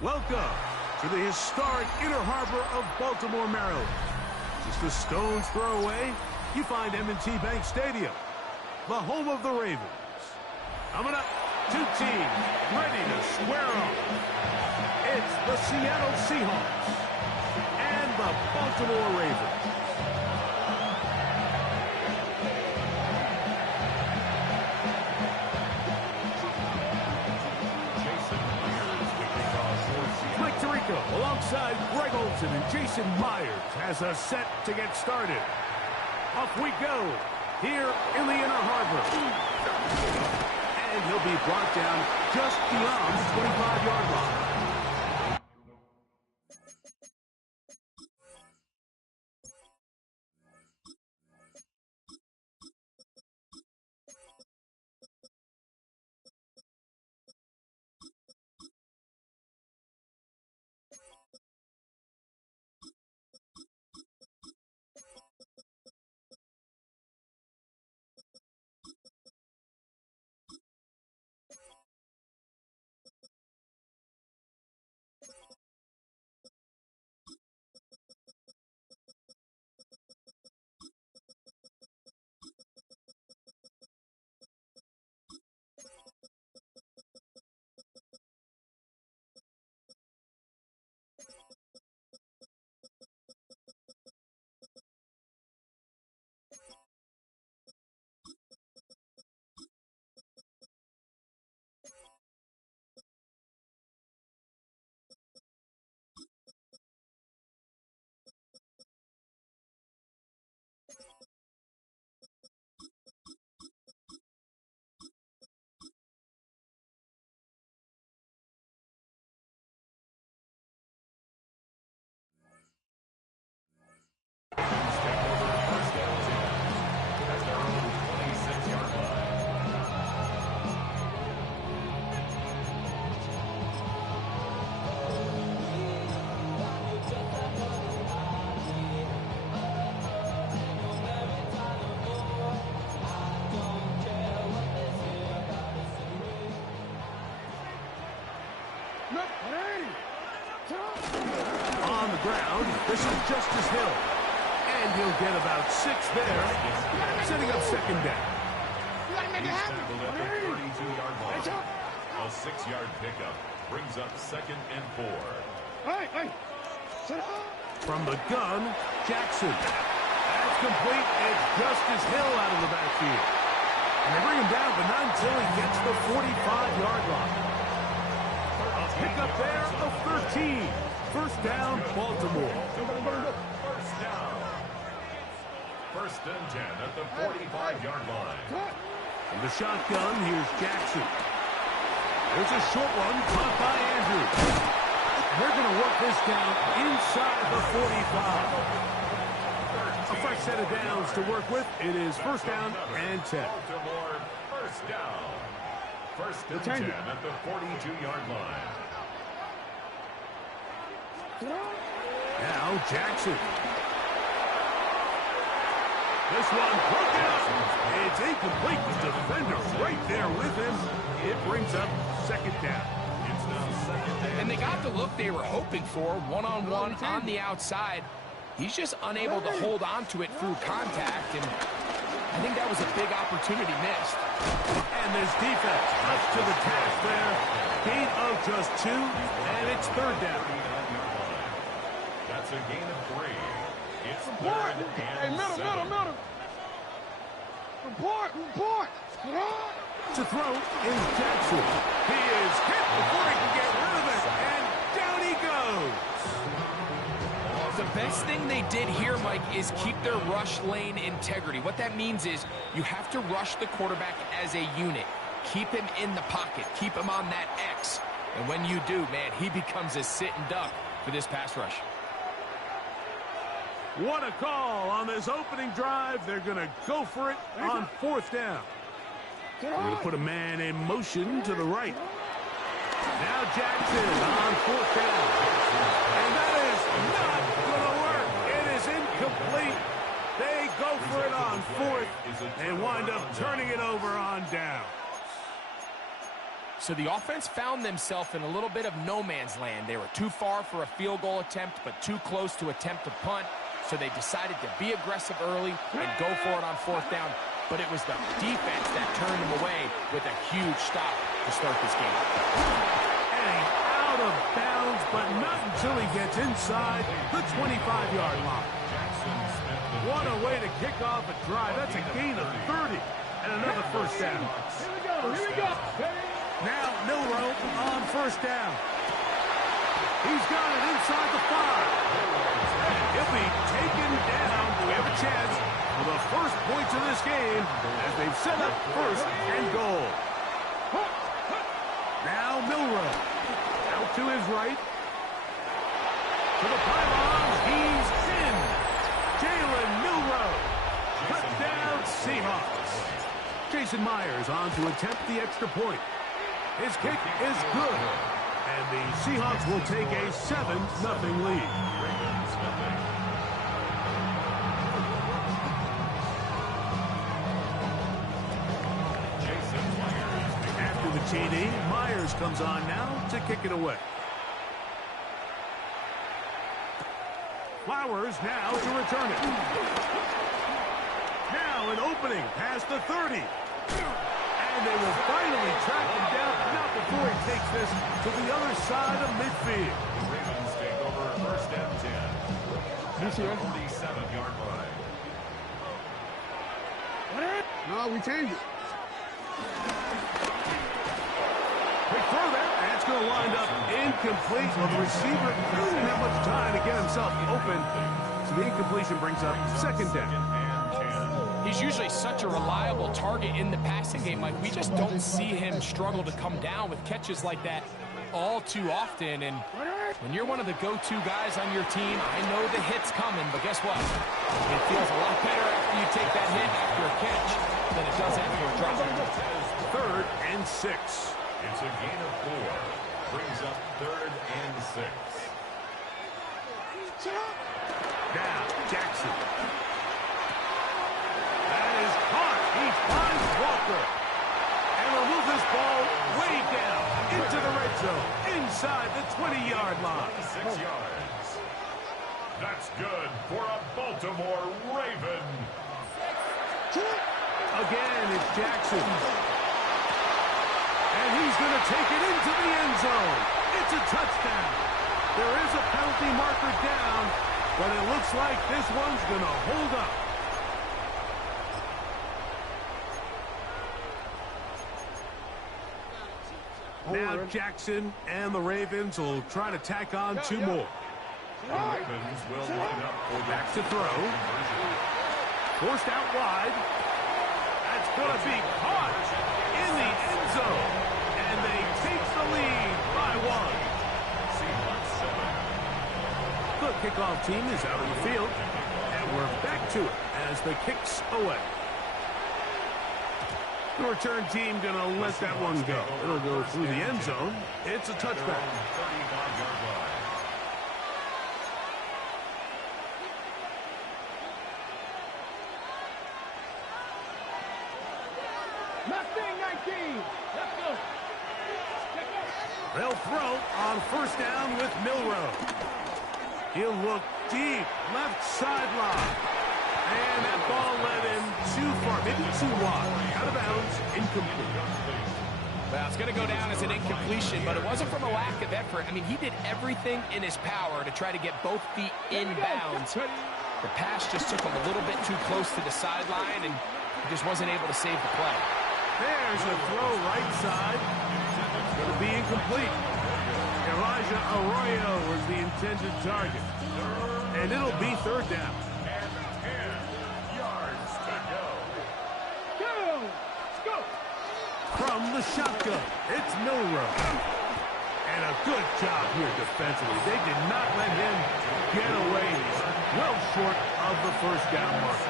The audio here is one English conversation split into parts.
Welcome to the historic Inner Harbor of Baltimore, Maryland. Just a stone's throw away, you find M&T Bank Stadium, the home of the Ravens. Coming up, two teams ready to square off. It's the Seattle Seahawks and the Baltimore Ravens. Alongside Greg Olsen and Jason Myers has us set to get started. Off we go here in the Inner Harbor. And he'll be brought down just beyond the 25-yard line. On the ground, this is Justice Hill. And he'll get about 6 there, setting up second down. He's tackled at the 32-yard line. A 6-yard pickup brings up 2nd and 4. From the gun, Jackson. That's complete. It's Justice Hill out of the backfield. And they bring him down, but not until he gets the 45-yard line. A pickup there of 13. First down, Baltimore. First down. 1st and 10 at the 45-yard line. From the shotgun, here's Jackson. There's a short one caught by Andrews. They're going to work this down inside the 45. A fresh set of downs to work with. It is first down and 10. Baltimore, first down. 1st and 10 at the 42-yard line. Now Jackson. This one broken up. It's incomplete. The defender right there with him. It brings up second down. It's now second down. And they got the look they were hoping for, one-on-one on the outside. He's just unable to hold on to it through contact, and I think that was a big opportunity missed. And this defense up to the task there. Gain of just 2, and it's third down. That's a gain of 3. It's third and 7. Report! To throw is Jackson. He is hit before he can get rid of it, and down he goes. The best thing they did here, Mike, is keep their rush lane integrity. What that means is you have to rush the quarterback as a unit. Keep him in the pocket. Keep him on that X. And when you do, man, he becomes a sitting duck for this pass rush. What a call on this opening drive. They're going to go for it on 4th down. They're going to put a man in motion to the right. Now Jackson on 4th down. And that is not going to work. It is incomplete. They go for it on 4th and wind up turning it over on down. So the offense found themselves in a little bit of no man's land. They were too far for a field goal attempt, but too close to attempt a punt. So they decided to be aggressive early and go for it on fourth down. But it was the defense that turned them away with a huge stop to start this game. And he's out of bounds, but not until he gets inside the 25-yard line. What a way to kick off a drive. That's a gain of 30 and another first down. Here we go. Now Milroe on first down. He's got it inside the 5. He'll be taken down. We have a chance for the first points of this game as they've set up first and goal. Now Milroe out to his right. To the pylons. He's in. Jalen Milroe. Touchdown Seahawks. Jason Myers on to attempt the extra point. His kick is good. And the Seahawks will take a 7-0 lead. After the TD, Myers comes on now to kick it away. Flowers now to return it. Now an opening past the 30. And they will finally track him down, not before he takes this to the other side of midfield. The Ravens take over first and 10. That's the 47-yard line. No, we changed it. Quick throw there, and it's going to wind up incomplete. Well, the receiver doesn't have much time to get himself open. So the incompletion brings up second down. He's usually such a reliable target in the passing game. Like, we just don't see him struggle to come down with catches like that all too often. And when you're one of the go-to guys on your team, I know the hit's coming, but guess what? It feels a lot better after you take that hit after a catch than it does after a drop. 3rd and 6. It's a gain of 4. Brings up 3rd and 6. Now, Jackson. That is caught. He finds Walker. And will move this ball way down into the red zone, inside the 20-yard line. 6 yards. That's good for a Baltimore Raven. Again, it's Jackson. And he's going to take it into the end zone. It's a touchdown. There is a penalty marker down, but it looks like this one's going to hold up. Now Jackson and the Ravens will try to tack on 2 more. The Ravens will line up for Back to throw. Forced out wide. That's going to be caught in the end zone. And they take the lead by 1. The kickoff team is out on the field. And we're back to it as the kick's away. The return team going to let that one go. It'll go through the end zone. It's a touchback. They'll throw on first down with Milroe. He'll look deep, left sideline. And that ball led him too far, maybe too wide. Out of bounds, incomplete. Well, it's going to go down as an incompletion, but it wasn't from a lack of effort. I mean, he did everything in his power to try to get both feet in bounds. The pass just took him a little bit too close to the sideline, and he just wasn't able to save the play. There's a throw right side. It's going to be incomplete. Elijah Arroyo was the intended target. And it'll be third down. From the shotgun, it's Milroe. And a good job here defensively. They did not let him get away well short of the first down mark.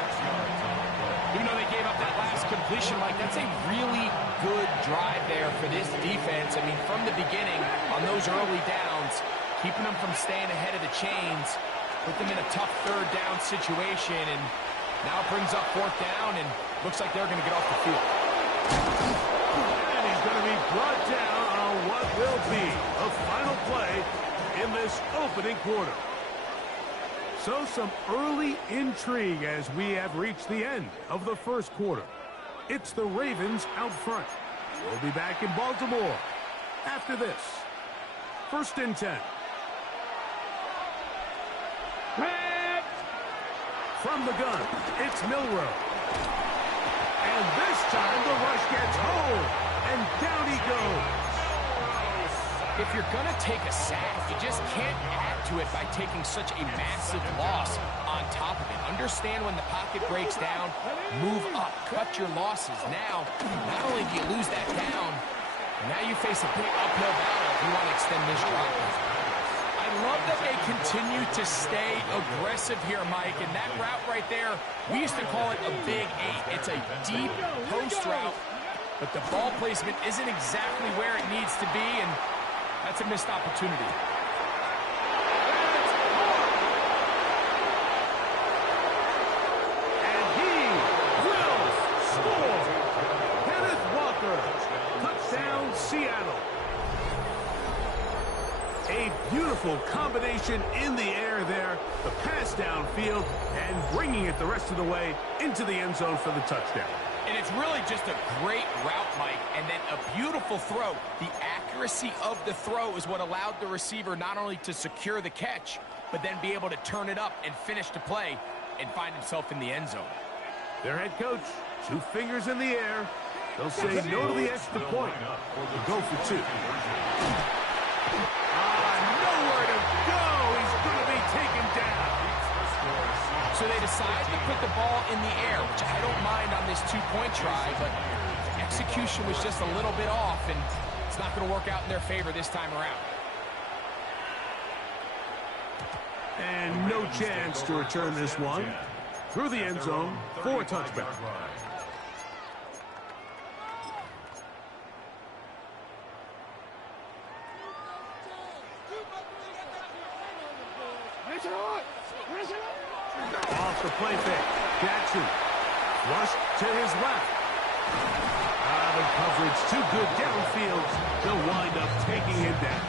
Even though they gave up that last completion, Mike, that's a really good drive there for this defense. I mean, from the beginning, on those early downs, keeping them from staying ahead of the chains, put them in a tough third down situation, and now it brings up fourth down, and looks like they're going to get off the field. And he's going to be brought down now what will be a final play in this opening quarter. So some early intrigue as we have reached the end of the first quarter. It's the Ravens out front. We'll be back in Baltimore after this. 1st and 10. From the gun, it's Milroe. And this time the rush gets home. And down he goes. If you're going to take a sack, you just can't add to it by taking such a massive loss on top of it. Understand when the pocket breaks down, move up, cut your losses. Now, not only do you lose that down, now you face a big uphill battle if you want to extend this drive. I love that they continue to stay aggressive here, Mike, and that route right there, we used to call it a big 8. It's a deep post route, but the ball placement isn't exactly where it needs to be, and that's a missed opportunity. And he will score. Kenneth Walker, touchdown Seattle. A beautiful combination in the air there, the pass downfield, and bringing it the rest of the way into the end zone for the touchdown. And it's really just a great route, Mike, and then a beautiful throw. The accuracy of the throw is what allowed the receiver not only to secure the catch, but then be able to turn it up and finish the play and find himself in the end zone. Their head coach, 2 fingers in the air. They'll say no to the extra point. They'll go for 2. Nowhere to go. He's going to be taken down. So they decide to put the ball in the air, which I don't mind on this 2-point try, but execution was just a little bit off, and it's not going to work out in their favor this time around. And no chance to return this one through the end zone for a touchback. Off the play fake. Jackson. Rush to his left. The coverage too good downfield. They'll wind up taking him down.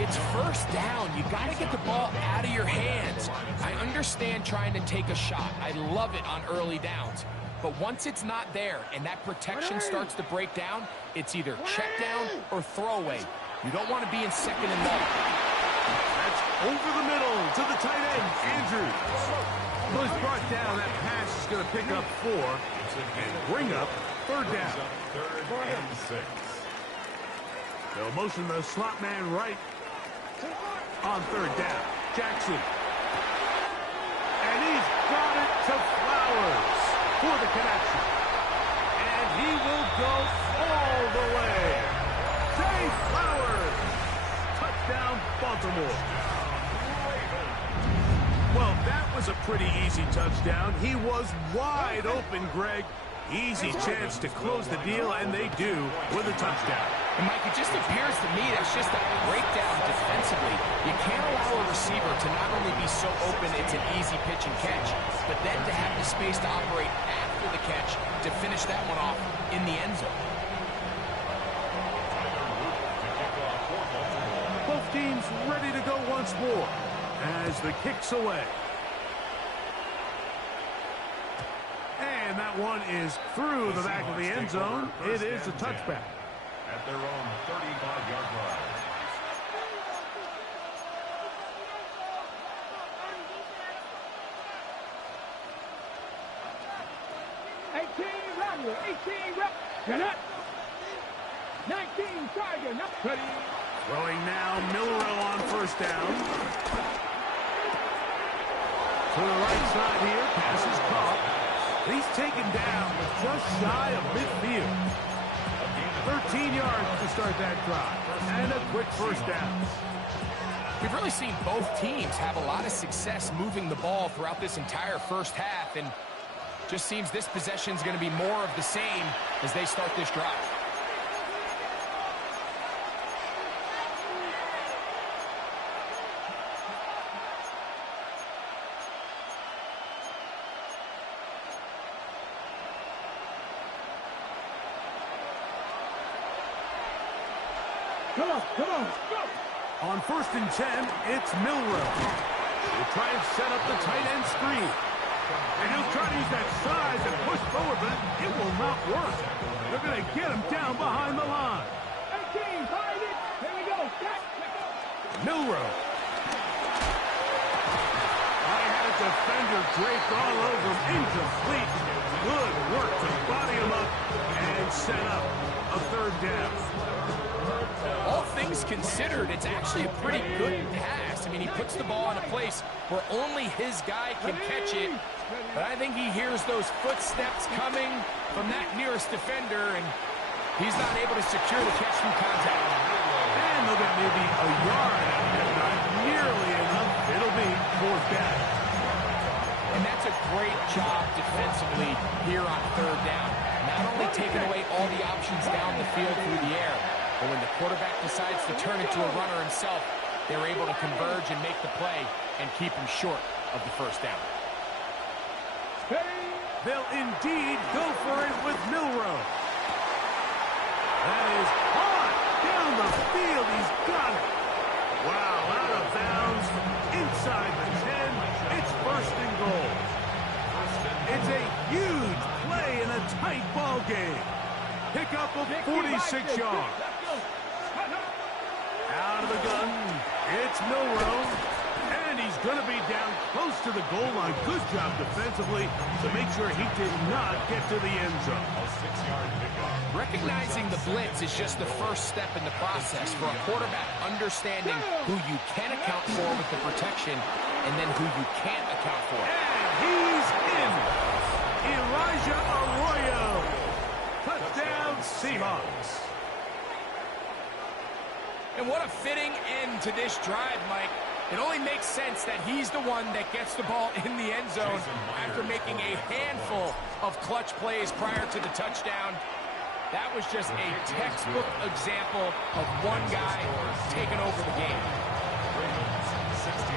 It's 1st down. You got to get the ball out of your hands. I understand trying to take a shot. I love it on early downs. But once it's not there and that protection starts to break down, it's either check down or throwaway. You don't want to be in 2nd and long. That's over the middle to the tight end, Andrews. Well, he's brought down. That pass is going to pick up 4 and bring up 3rd down. 3rd and 6. They'll motion the slot man right on 3rd down. Jackson. And he's got it to Flowers for the connection. And he will go all the way. Zay Flowers. Touchdown, Baltimore. Well, that was a pretty easy touchdown. He was wide open, Greg. Easy chance to close the deal, and they do with a touchdown. And Mike, it just appears to me that's just a breakdown defensively. You can't allow a receiver to not only be so open it's an easy pitch and catch, but then to have the space to operate after the catch to finish that one off in the end zone. Both teams ready to go once more as the kick's away. And that one is through the back of the end zone. It is a touchback. At their own 35-yard line. Throwing now, Milroe on 1st down. To the right side here, pass is caught. He's taken down just shy of midfield. 13 yards to start that drive. And a quick 1st down. We've really seen both teams have a lot of success moving the ball throughout this entire first half, and just seems this possession is going to be more of the same as they start this drive. Come on, come on. Go. On 1st and 10, it's Milrow. He'll try and set up the tight end screen. And he'll try to use that size and push forward, but it will not work. They're going to get him down behind the line. 18, find it. Here we go. Milrow. I had a defender draped all over him. Incomplete. Good work to body him up and set up a 3rd down. All things considered, it's actually a pretty good pass. I mean, he puts the ball in a place where only his guy can catch it. But I think he hears those footsteps coming from that nearest defender, and he's not able to secure the catch through contact. And they'll get maybe a yard out of it. Not nearly enough. It'll be 4th down. And that's a great job defensively here on 3rd down. Not only taking away all the options down the field through the air, but when the quarterback decides to turn into a runner himself, they're able to converge and make the play and keep him short of the 1st down. They'll indeed go for it with Milrow. That is hot down the field. He's got it. Wow, out of bounds, inside the 10. It's 1st and goal. It's a huge play in a tight ball game. Pickup of 46 yards. Out of the gun, it's Milrow. And he's going to be down close to the goal line. Good job defensively to make sure he did not get to the end zone. A 6-yard pickup. Recognizing the blitz is just the first step in the process for a quarterback understanding who you can account for with the protection and then who you can't account for. And he's in. Elijah Arroyo. Touchdown, Seahawks. And what a fitting end to this drive, Mike. It only makes sense that he's the one that gets the ball in the end zone after making a handful of clutch plays prior to the touchdown. That was just a textbook example of one guy taking over the game. 16.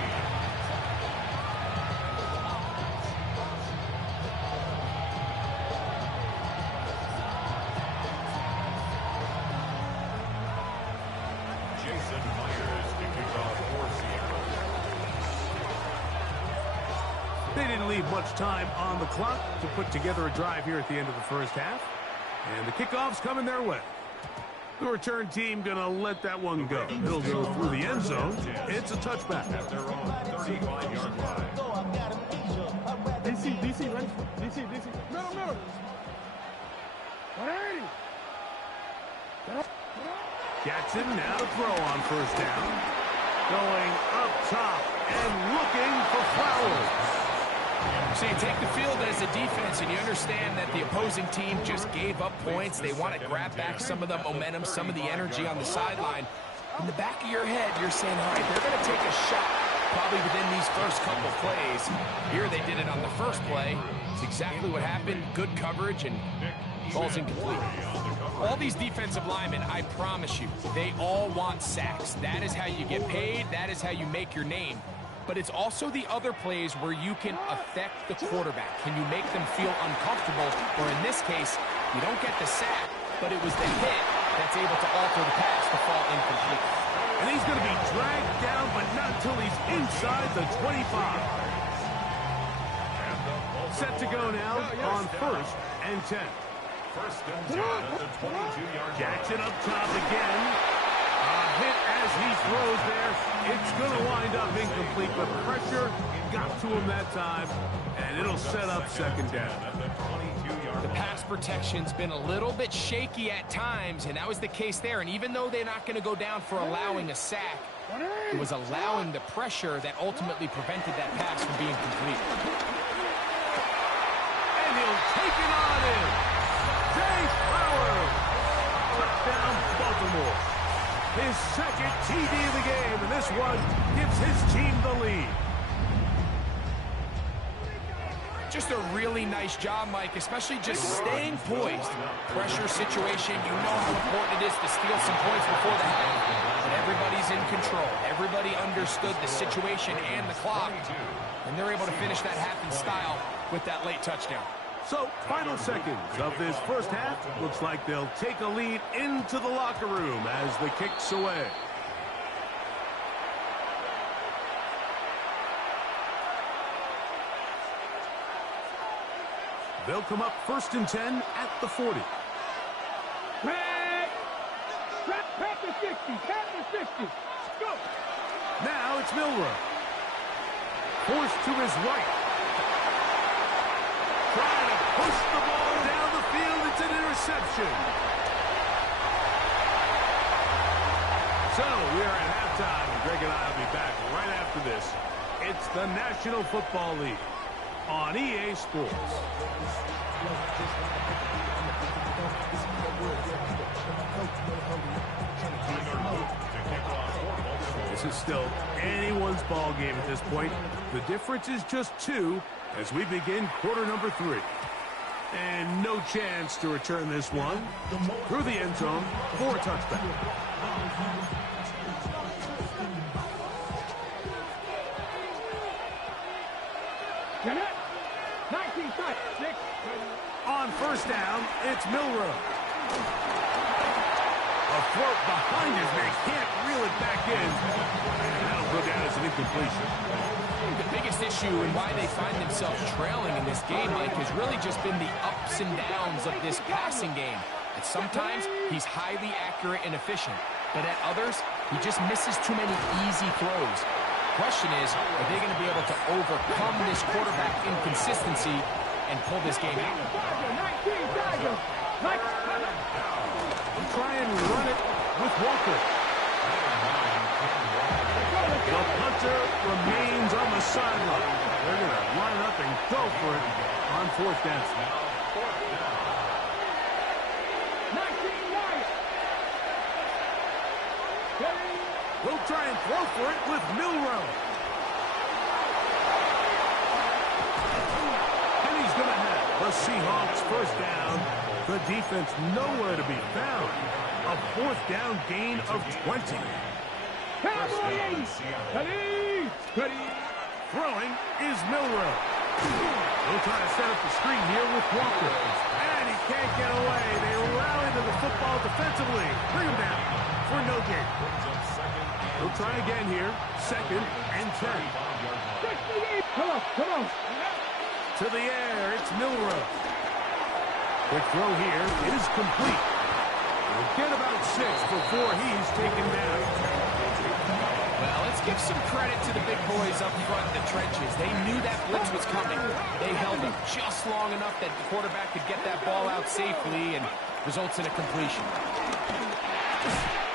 They didn't leave much time on the clock to put together a drive here at the end of the 1st half. And the kickoff's coming their way. The return team going to let that one go. It'll go through the end zone. It's a touchback. At their own 35-yard line. DC, right? DC. Middle. 180. Jackson now to throw on 1st down. Going up top and looking for Flowers. So you take the field as a defense and you understand that the opposing team just gave up points. They want to grab back some of the momentum, some of the energy on the sideline. In the back of your head, you're saying, all right, they're going to take a shot probably within these first couple plays. Here they did it on the first play. It's exactly what happened. Good coverage and ball's incomplete. All these defensive linemen, I promise you, they all want sacks. That is how you get paid. That is how you make your name. But it's also the other plays where you can affect the quarterback. Can you make them feel uncomfortable? Or in this case, you don't get the sack, but it was the hit that's able to alter the pass to fall incomplete. And he's going to be dragged down, but not until he's inside the 25. Set to go now on 1st and 10. 1st and 10 at the 22-yard line. Jackson up top again. Hit as he throws there. It's going to wind up incomplete, but pressure got to him that time, and it'll set up 2nd down. The pass protection's been a little bit shaky at times, and that was the case there. And even though they're not going to go down for allowing a sack, it was allowing the pressure that ultimately prevented that pass from being complete. And he'll take it on in. Zay Flowers. Touchdown, Baltimore. His 2nd TD of the game, and this one gives his team the lead. Just a really nice job, Mike, especially just staying poised. Pressure situation, you know how important it is to steal some points before the half. But everybody's in control. Everybody understood the situation and the clock. And they're able to finish that half in style with that late touchdown. So, final seconds of this first half. Looks like they'll take a lead into the locker room as the kick's away. They'll come up 1st and 10 at the 40. Pat the 60. Pat the 60. Go. Now it's Milroe. Forced to his right. Trying to push the ball down the field. It's an interception. So we are at halftime. Greg and I will be back right after this. It's the National Football League on EA Sports. This is still anyone's ball game at this point. The difference is just 2 as we begin quarter number 3. And no chance to return this one through the end zone for a touchback. On 1st down, it's Milroe. A throat behind his man, can't reel it back in. And that'll go down as an incompletion. The biggest issue and why they find themselves trailing in this game, Mike, has really just been the ups and downs of this passing game. And sometimes he's highly accurate and efficient, but at others, he just misses too many easy throws. The question is, are they going to be able to overcome this quarterback inconsistency and pull this game out? Try and run it with Walker. The punter remains on the sideline. They're going to line up and go for it on 4th down. We'll try and throw for it with Milroe. And he's going to have the Seahawks 1st down. The defense nowhere to be found. A 4th down gain of 20. Throwing is Milroe. They'll try to set up the screen here with Walker. And he can't get away. They rally to the football defensively. Bring him down for no gain. They'll try again here. 2nd and 10. Come on. To the air, it's Milroe. Quick throw here is complete. We'll get about 6 before he's taken down. Well, let's give some credit to the big boys up front in the trenches. They knew that blitz was coming. They held him just long enough that the quarterback could get that ball out safely and results in a completion.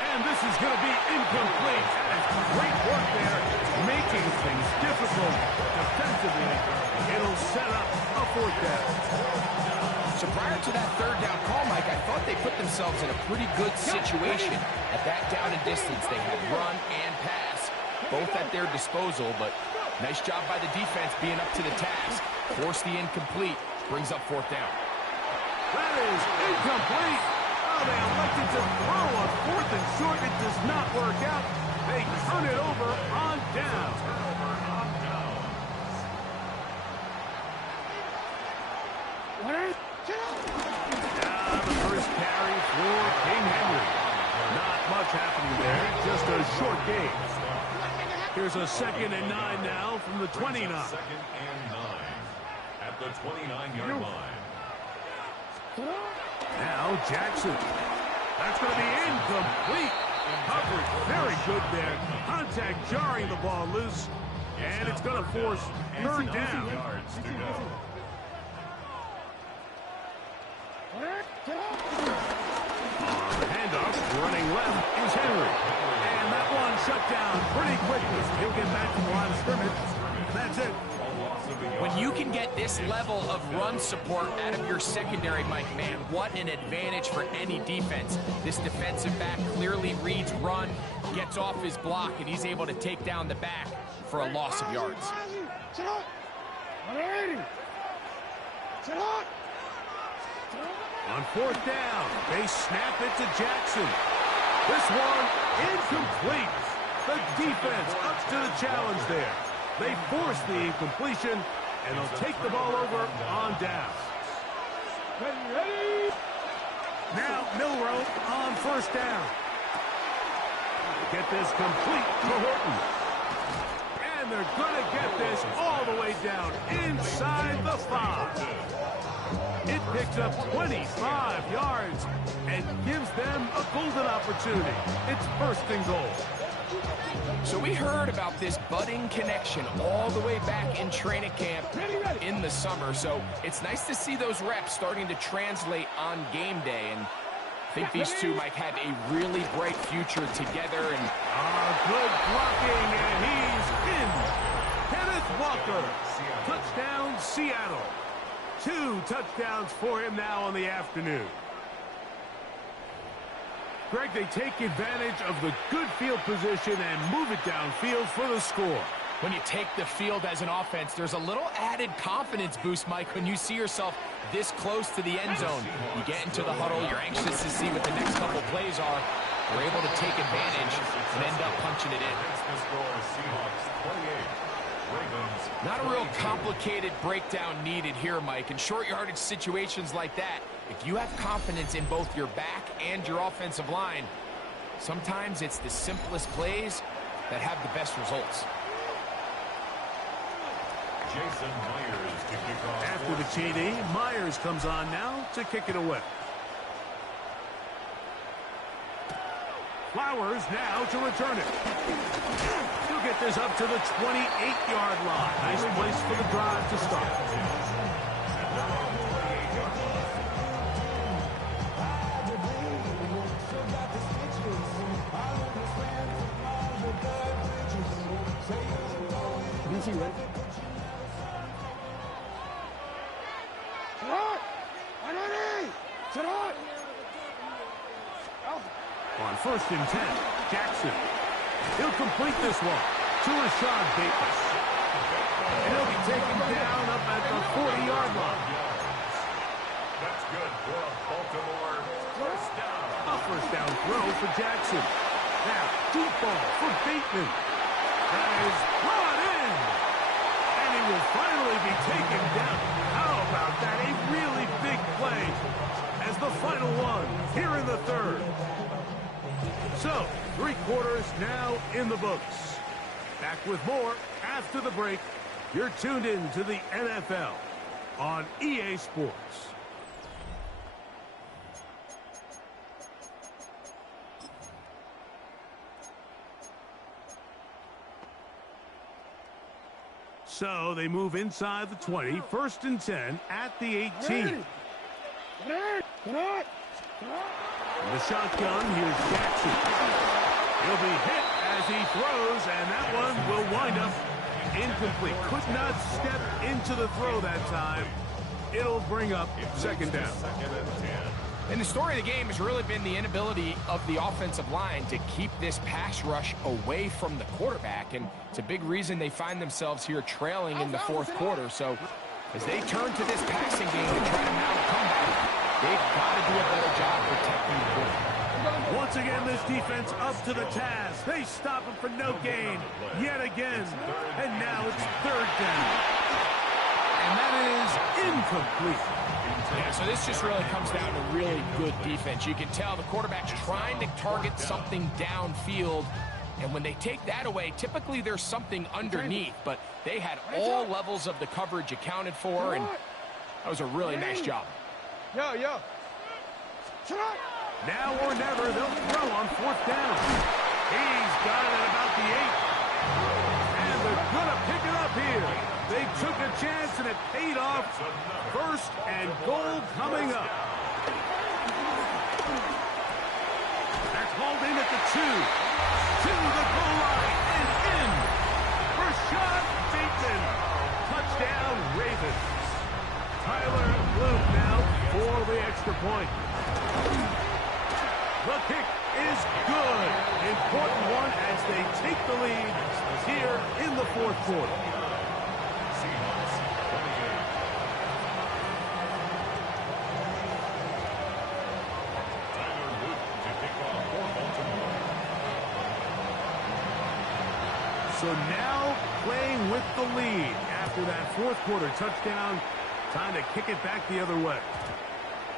And this is going to be incomplete. That is great work there, making things difficult defensively. It'll set up a 4th down. So prior to that 3rd down call, Mike, I thought they put themselves in a pretty good situation. At that down and distance, they had run and pass, both at their disposal, but nice job by the defense being up to the task. Force the incomplete, brings up 4th down. That is incomplete. Oh, they elected to throw on 4th and short. It does not work out. They turn it over on down. The first carry for King Henry. Not much happening there, just a short gain. Here's a 2nd and 9 now from the 29. 2nd and 9 at the 29-yard line. Now Jackson. That's going to be incomplete. Coverage very good there. Contact jarring the ball loose. And it's going to force 3rd down. Yards to go. The handoff running left is Henry. And that one shut down pretty quickly. He'll get back to the line of scrimmage. That's it. When you can get this level of run support out of your secondary, Mike, man, what an advantage for any defense. This defensive back clearly reads run, gets off his block, and he's able to take down the back for a loss of yards. On 4th down, they snap it to Jackson. This one incomplete. The defense up to the challenge there. They force the incompletion, and they'll take the ball over on down. Ready. Now Milrow on first down. Get this complete to Horton. And they're going to get this all the way down inside the 5. It picks up 25 yards and gives them a golden opportunity. It's first and goal. So we heard about this budding connection all the way back in training camp in the summer. So it's nice to see those reps starting to translate on game day. And I think these two might have a really bright future together. And good blocking, and he's in. Kenneth Walker, touchdown Seattle. 2 touchdowns for him now on the afternoon. Greg, they take advantage of the good field position and move it downfield for the score. When you take the field as an offense, there's a little added confidence boost, Mike, when you see yourself this close to the end zone. You get into the huddle, you're anxious to see what the next couple plays are. You're able to take advantage and end up punching it in. Not a real complicated breakdown needed here, Mike. In short yardage situations like that, if you have confidence in both your back and your offensive line, sometimes it's the simplest plays that have the best results. Jason Myers to kick off. After the TD, Myers comes on now to kick it away. Flowers now to return it. He'll get this up to the 28-yard line. Nice place for the drive to start. On first and 10, Jackson. He'll complete this one to Rashad Bateman. And he'll be taken down up at the 40-yard line. That's good for a Baltimore first down. A first down throw for Jackson. Now, deep ball for Bateman. That is brought in. And he will finally be taken down. How about that? A really big play as the final one here in the third. So, 3 quarters now in the books. Back with more after the break. You're tuned in to the NFL on EA Sports. So, they move inside the 20, first and 10 at the 18. The shotgun, here's Jackson. He'll be hit as he throws, and that one will wind up incomplete. Could not step into the throw that time. It'll bring up second down. And the story of the game has really been the inability of the offensive line to keep this pass rush away from the quarterback. And it's a big reason they find themselves here trailing in the fourth quarter. So as they turn to this passing game to try to mount a comeback, they've got to do a better job protecting the quarterback. Once again, this defense up to the task. They stop him for no gain yet again. And now it's third down. And that is incomplete. Yeah, so this just really comes down to really good defense. You can tell the quarterback's trying to target something downfield. And when they take that away, typically there's something underneath. But they had all levels of the coverage accounted for. And that was a really nice job. Yo. Now or never, they'll throw on fourth down. He's got it at about the 8. And they're going to pick it up here. They took a chance and it paid off. First and goal coming up. They're called in at the 2. To the goal line and in. Rashad Bateman. Touchdown Ravens. Tyler Luke now for the extra point. The kick is good. Important one as they take the lead here in the fourth quarter. Tyler Luke to kick off for Baltimore. So now playing with the lead after that fourth quarter touchdown. Time to kick it back the other way.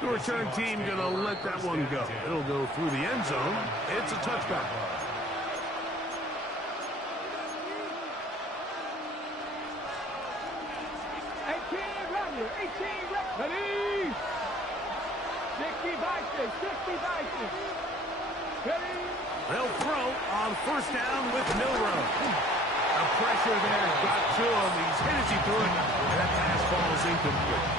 The return team going to let that one go. It'll go through the end zone. It's a touchback. Ready? 60 by 6, 60 by 6. Ready? They'll throw on first down with Milroe. The pressure there got to him. He's hit as he threw it, and that pass ball is incomplete.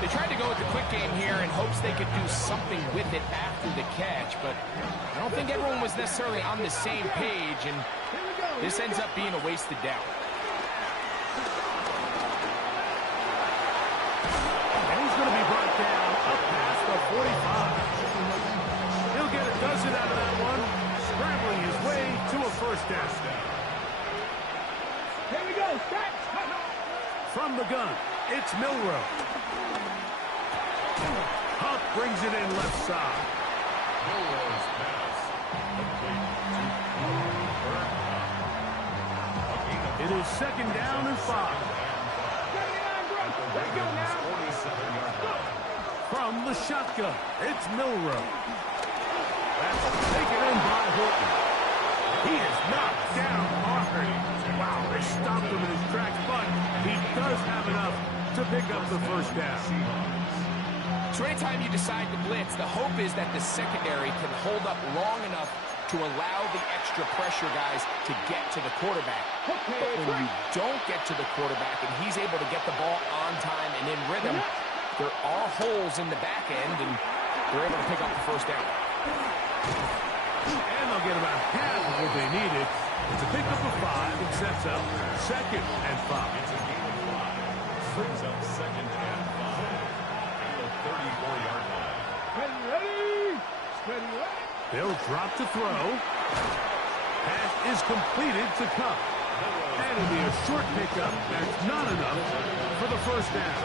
They tried to go with the quick game here in hopes they could do something with it after the catch, but I don't think everyone was necessarily on the same page, and this ends up being a wasted down. And he's going to be brought down up past the 45. He'll get a dozen out of that one, scrambling his way to a first down. Here we go, set. From the gun, it's Milroe. Huff brings it in left side. Milroe's pass complete to It is second down and 5. From the shotgun, it's Milroe. That's taken in by Horton. He is knocked down hard. Wow, they stopped him in his tracks, but he does have enough to pick up the first down. So anytime you decide to blitz, the hope is that the secondary can hold up long enough to allow the extra pressure guys to get to the quarterback. But when you don't get to the quarterback and he's able to get the ball on time and in rhythm, there are holes in the back end, and they're able to pick up the first down. And they'll get about half of what they needed. It's a pickup of 5 and sets up second and 5. It's a game of 5. Brings up second and 5. 34-yard line. Ready? They'll drop to throw. Pass is completed to Cup. And it'll be a short pickup. That's not enough for the first down.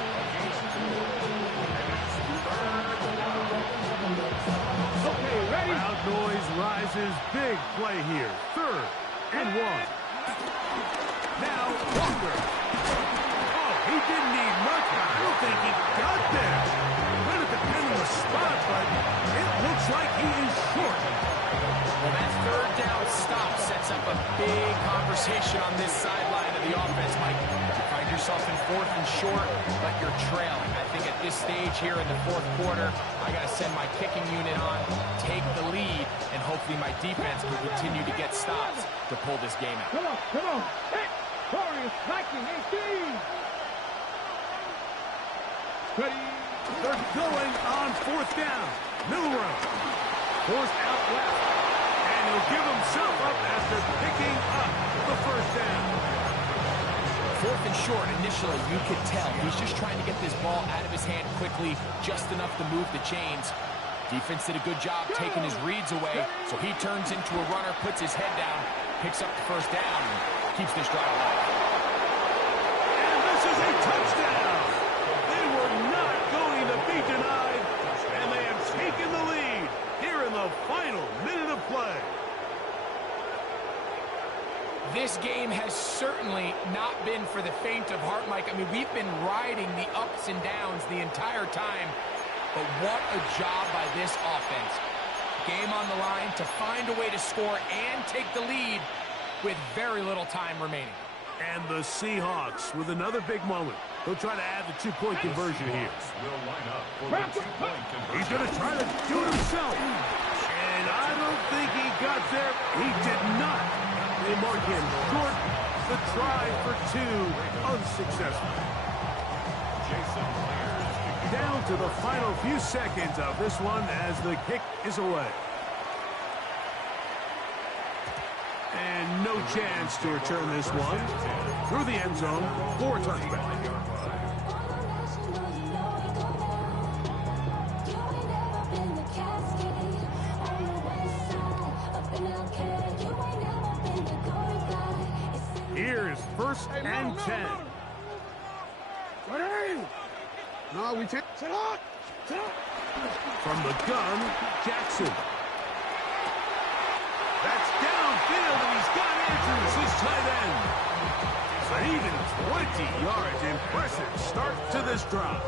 Okay, ready? Loud noise rises. Big play here. Third and 1. Now Walker. Oh, he didn't need much. I don't think he got there. Trying to depend on the spot, but it looks like he is short. Well, that third down stop sets up a big conversation on this sideline of the offense, Mike. You find yourself in 4th and short, but you're trailing. I think at this stage here in the 4th quarter, I got to send my kicking unit on, take the lead, and hopefully my defense can continue to get stops to pull this game out. Come on. Hit. Warriors, Viking, 18. Ready? They're going on 4th down. Milroe forced out left. And he'll give himself up after picking up the first down. 4th and short, initially, you could tell he's just trying to get this ball out of his hand quickly, just enough to move the chains. Defense did a good job taking his reads away, so he turns into a runner, puts his head down, picks up the first down, and keeps this drive alive. And this is a touchdown. They were not going to be denied, and they have taken the lead here in the final minute of play. This game has certainly not been for the faint of heart, Mike. I mean, we've been riding the ups and downs the entire time, but what a job by this offense. Game on the line to find a way to score and take the lead with very little time remaining. And the Seahawks with another big moment. They'll try to add the 2-point conversion here. Will line up for the 2-point conversion. He's going to try to do it himself. And I don't think he got there. He did not. They mark him short. The try for 2 unsuccessful. Jason Myers. Down to the final few seconds of this one as the kick is away. And no chance to return this one through the end zone for a touchback. Here's 1st and 10. Ready? No, we take. Sit up. From the gun, Jackson. That's downfield, and he's got Andrews, his tight end. An even 20 yards. Impressive start to this drive.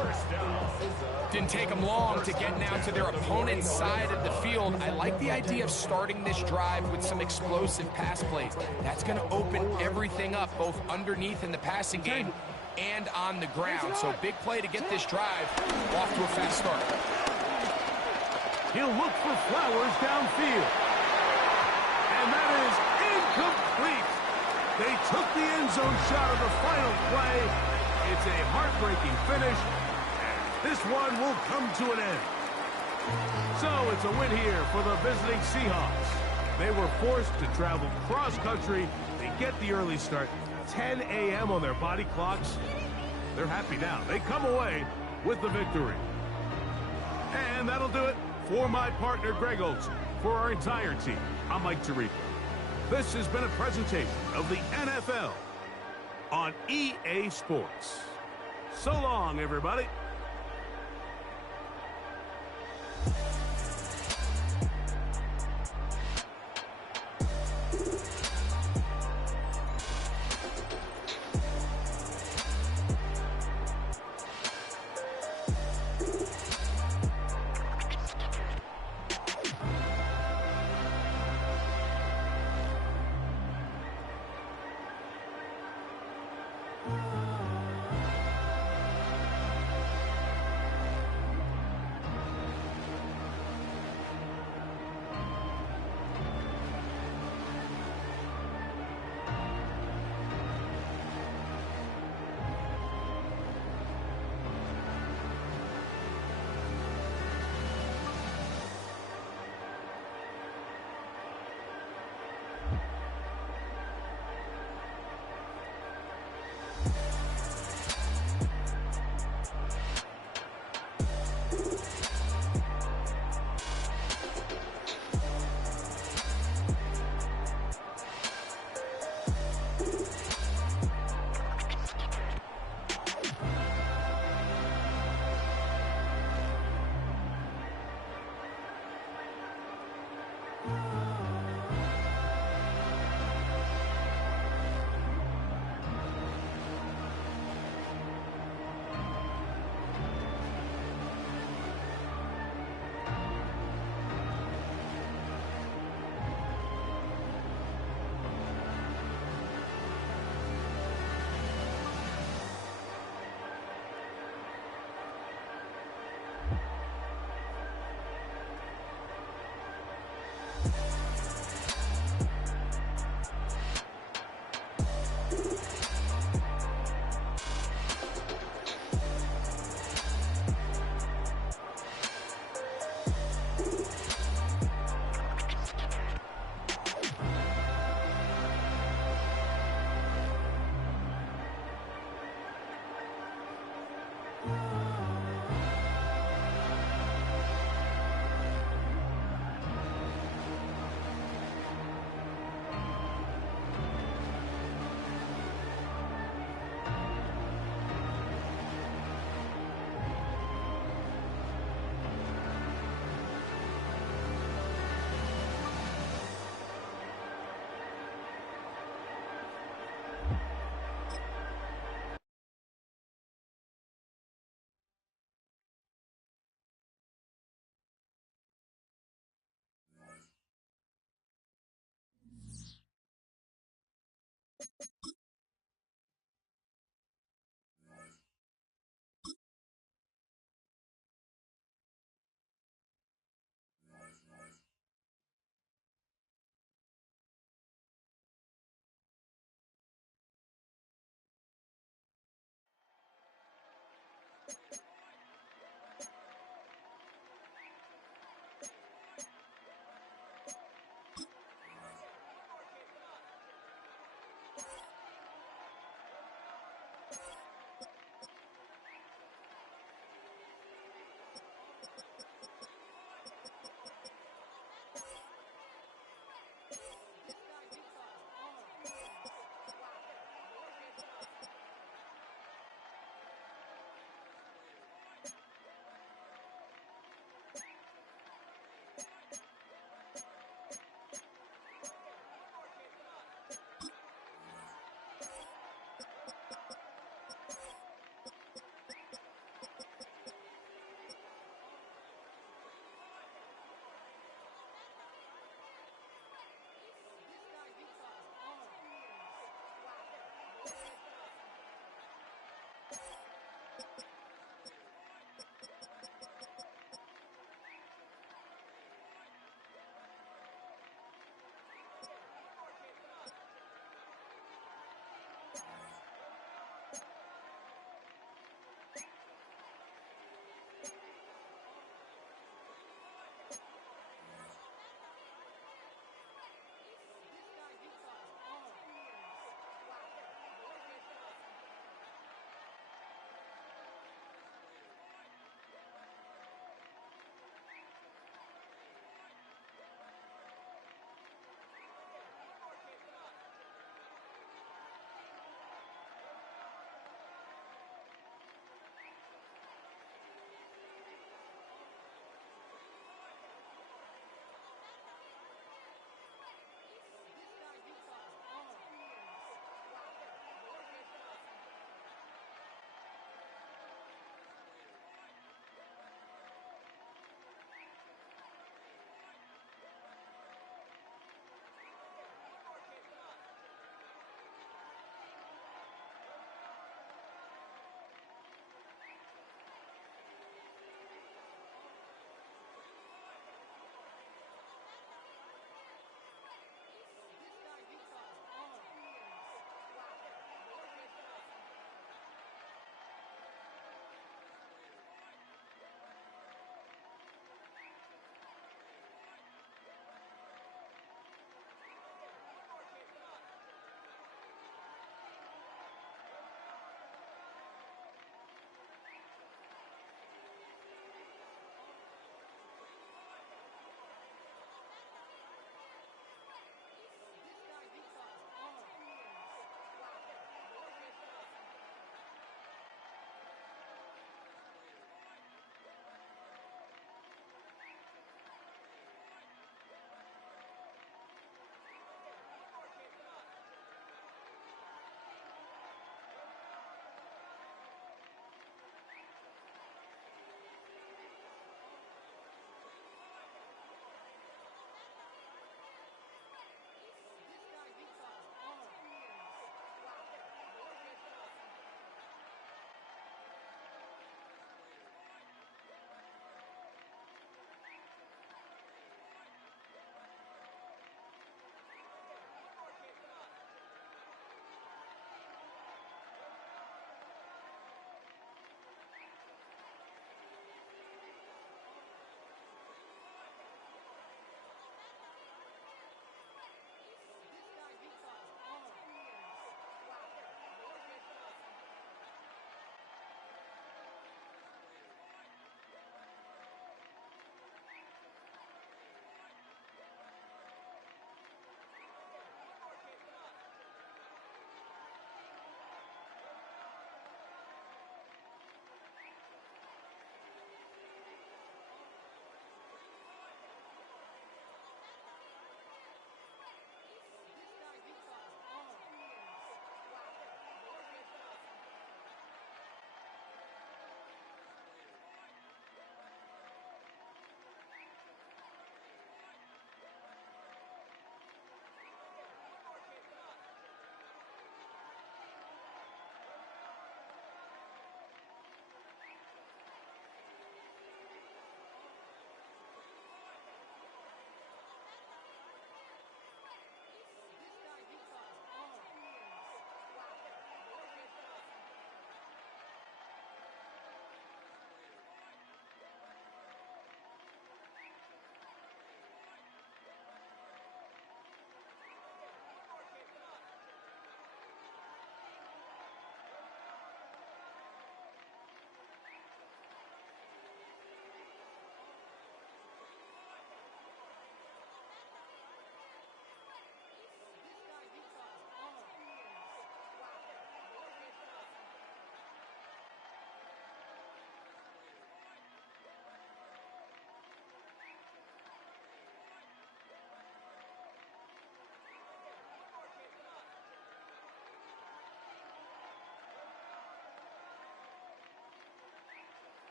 Didn't take them long to get now to their opponent's side of the field. I like the idea of starting this drive with some explosive pass plays. That's going to open everything up, both underneath in the passing game and on the ground. So big play to get this drive off to a fast start. He'll look for Flowers downfield. And that is incomplete. They took the end zone shot of the final play. It's a heartbreaking finish. This one will come to an end. So it's a win here for the visiting Seahawks. They were forced to travel cross-country. They get the early start, 10 a.m. on their body clocks. They're happy now. They come away with the victory. And that'll do it for my partner, Greg Olson. For our entire team, I'm Mike Tirico. This has been a presentation of the NFL on EA Sports. So long, everybody.